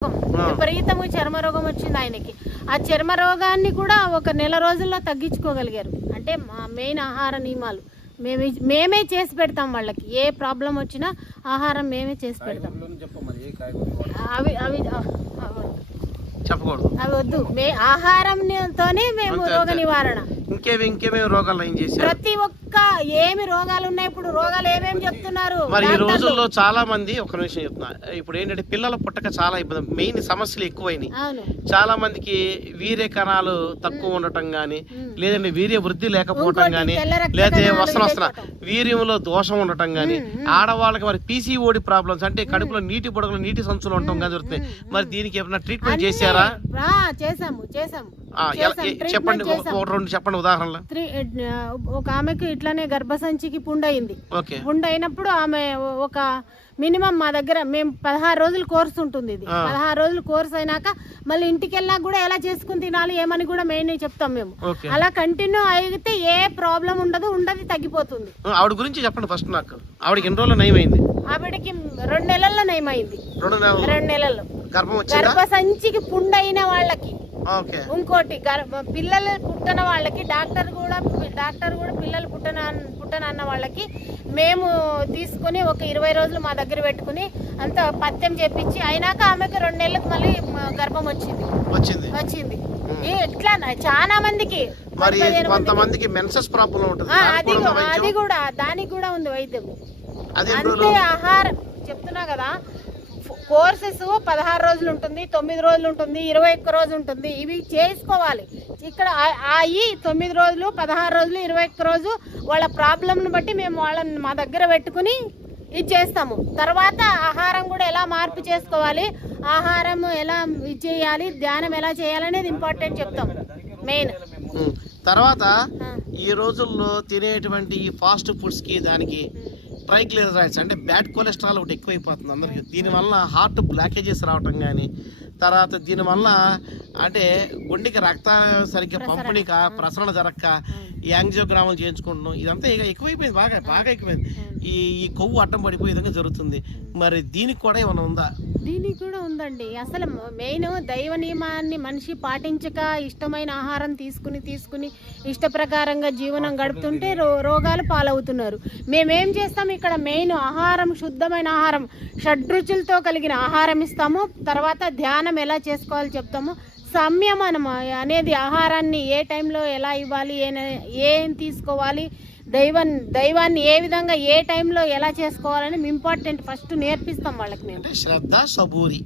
విపరీతము చర్మ రోగం వచ్చింది ఆయనకి. ఆ చర్మ రోగాన్ని కూడా ఒక నెల రోజుల్లో తగ్గించుకోగలిగారు. అంటే మా మెయిన్ ఆహార నియమాలు మేమే చేసి పెడతాం. వాళ్ళకి ఏ ప్రాబ్లం వచ్చినా ఆహారం మేమే చేసి పెడతాం. అవి అవి చెప్పకూడదు, అవి వద్దు. ఆహారంతోనే మేము రోగ నివారణ. ఇంకేమేమి రోగాలు ఏం చేశారు? ప్రతి ఒక్క ఏమి రోగాలు ఉన్నాయి, ఇప్పుడు రోగాలు ఏమేమి చెప్తున్నారు. మరి ఈ రోజుల్లో చాలా మంది ఒక నిమిషం చెప్తున్నా, ఇప్పుడు ఏంటంటే పిల్లల పుట్టక చాలా ఇబ్బంది, మెయిన్ సమస్యలు ఎక్కువైనాయి. చాలా మందికి వీర్య కణాలు తక్కువ ఉండటం గానీ, లేదంటే వీర్య వృద్ధి లేకపోవటం గానీ, లేదా వస్తున్న వీర్యంలో దోషం ఉండటం గానీ, ఆడవాళ్ళకి మరి పీసీఓడి ప్రాబ్లమ్స్ అంటే కడుపులో నీటి బుడగలు నీటి సంచులు ఉండటం కానీ జరుగుతుంది. మరి దీనికి ఏమైనా ట్రీట్మెంట్ చేశారా? చేసాము. చెప్పండి, రెండు చెప్పండి ఉదాహరణలు. ఒక ఆమెకు ఇట్లానే గర్భసంచికి పుండయింది. పుండయినప్పుడు ఆమె ఒక మినిమం మా దగ్గర మేము 16 రోజులు కోర్స్ ఉంటుంది. ఇది 16 రోజులు కోర్స్ అయినాక మళ్ళీ ఇంటికి వెళ్ళాక కూడా ఎలా చేసుకుని తినాలి ఏమని కూడా మెయిన్ చెప్తాం మేము. అలా కంటిన్యూ అయితే ఏ ప్రాబ్లం ఉండదు, తగ్గిపోతుంది. ఆవిడ గురించి చెప్పండి ఫస్ట్. నాకు ఆవిడకి ఎన్ని రోజులు నయమైంది? ఆవిడకి 2 నెలల్లో నయమైంది. 2 నెలల్లో గర్భసంచికి పుండైన వాళ్ళకి. ఇంకోటి పిల్లలు పుట్టన వాళ్ళకి డాక్టర్ కూడా పిల్లలు పుట్టనన్న వాళ్ళకి మేము తీసుకుని ఒక 20 రోజులు మా దగ్గర పెట్టుకుని అంత పత్యం చేపించి అయినాక ఆమెకు 2 నెలలకు మళ్ళీ గర్భం వచ్చింది. ఇట్లా చాలా మందికి. కొంతమందికి మెన్సెస్ ప్రాబ్లం ఉంటుంది, దానికి కూడా ఉంది వైద్యం. అంతే ఆహారం చెప్తున్నా కదా. కోర్సెస్ 16 రోజులు ఉంటుంది, 9 రోజులు ఉంటుంది, 21 రోజు ఉంటుంది. ఇవి చేసుకోవాలి. ఇక్కడ ఈ 9 రోజులు, 16 రోజులు, 21 రోజు వాళ్ళ ప్రాబ్లంను బట్టి మేము వాళ్ళని మా దగ్గర పెట్టుకుని ఇది చేస్తాము. తర్వాత ఆహారం కూడా ఎలా మార్పు చేసుకోవాలి, ఆహారం ఎలా ఇది చేయాలి, ధ్యానం ఎలా చేయాలనేది ఇంపార్టెంట్ చెప్తాం మెయిన్. తర్వాత ఈ రోజుల్లో తినేటువంటి ఫాస్ట్ ఫుడ్స్ కి దానికి ట్రైగ్లిజరైడ్స్ అంటే బ్యాడ్ కొలెస్ట్రాల్ ఒకటి ఎక్కువైపోతుంది అందరికి. దీనివల్ల హార్ట్ బ్లాకేజెస్ రావటం కానీ, తర్వాత దీనివల్ల అంటే గుండెకి రక్త సరిగ్గా పంపిణీ ప్రసరణ జరగక యాంజియోగ్రాములు చేయించుకుంటున్నాం. ఇదంతా ఎక్కువైపోయింది, బాగా ఎక్కువైంది. ఈ కొవ్వు అడ్డం పడిపోయే విధంగా జరుగుతుంది. మరి దీనికి కూడా ఏమైనా ఉందా? దీనికి కూడా ఉందండి. అసలు మెయిన్ దైవ నియమాన్ని మనిషి పాటించక ఇష్టమైన ఆహారం తీసుకుని ఇష్ట ప్రకారంగా జీవనం గడుపుతుంటే రోగాలు పాలవుతున్నారు. మేమేం చేస్తాం ఇక్కడ మెయిన్ ఆహారం, శుద్ధమైన ఆహారం, షడ్రుచులతో కలిగిన ఆహారం ఇస్తాము. తర్వాత ధ్యానం ఎలా చేసుకోవాలో చెప్తాము. సంయమనం అనేది ఆహారాన్ని ఏ టైంలో ఎలా ఇవ్వాలి, ఏం తీసుకోవాలి, దైవాన్ని ఏ విధంగా ఏ టైంలో ఎలా చేసుకోవాలని ఇంపార్టెంట్ ఫస్ట్ నేర్పిస్తాం వాళ్ళకి మేము. శ్రద్ధ సబూరి.